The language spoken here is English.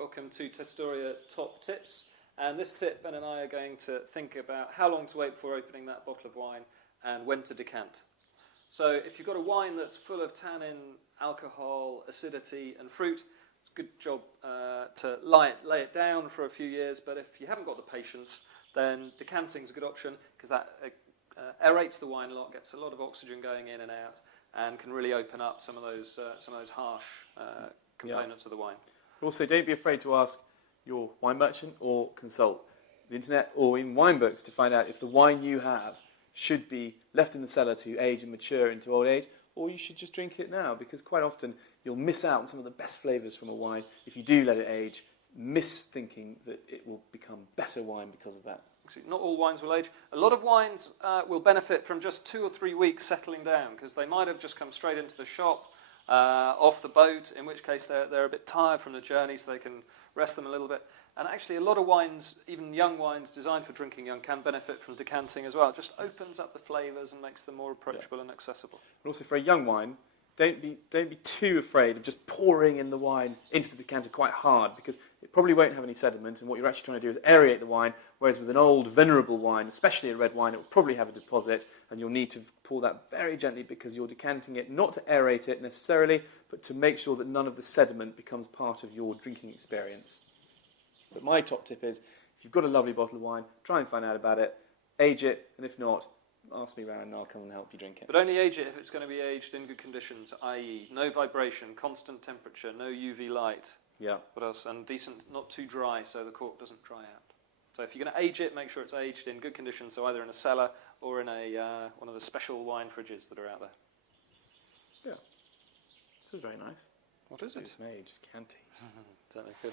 Welcome to Tastoria Top Tips, and this tip Ben and I are going to think about how long to wait before opening that bottle of wine and when to decant. So if you've got a wine that's full of tannin, alcohol, acidity and fruit, it's a good job to lay it down for a few years, but if you haven't got the patience, then decanting is a good option because that aerates the wine a lot, gets a lot of oxygen going in and out, and can really open up some of those harsh components of the wine. Also, don't be afraid to ask your wine merchant or consult the internet or in wine books to find out if the wine you have should be left in the cellar to age and mature into old age, or you should just drink it now, because quite often you'll miss out on some of the best flavours from a wine if you do let it age, thinking that it will become better wine because of that. Not all wines will age. A lot of wines will benefit from just 2 or 3 weeks settling down, because they might have just come straight into the shop, off the boat, in which case they're a bit tired from the journey, so they can rest them a little bit. And actually a lot of wines, even young wines designed for drinking young, can benefit from decanting as well. It just opens up the flavours and makes them more approachable and accessible. But also for a young wine, don't be too afraid of just pouring in the wine into the decanter quite hard, because it probably won't have any sediment, and what you're actually trying to do is aerate the wine, whereas with an old, venerable wine, especially a red wine, it will probably have a deposit, and you'll need to pour that very gently because you're decanting it not to aerate it necessarily, but to make sure that none of the sediment becomes part of your drinking experience. But my top tip is, if you've got a lovely bottle of wine, try and find out about it, age it, and if not, ask me around and I'll come and help you drink it. But only age it if it's going to be aged in good conditions, i.e. no vibration, constant temperature, no UV light. Yeah. What else? And decent, not too dry, so the cork doesn't dry out. So if you're going to age it, make sure it's aged in good conditions, so either in a cellar or in a one of the special wine fridges that are out there. Yeah. This is very nice. What is it? It's made, just canty. Certainly good.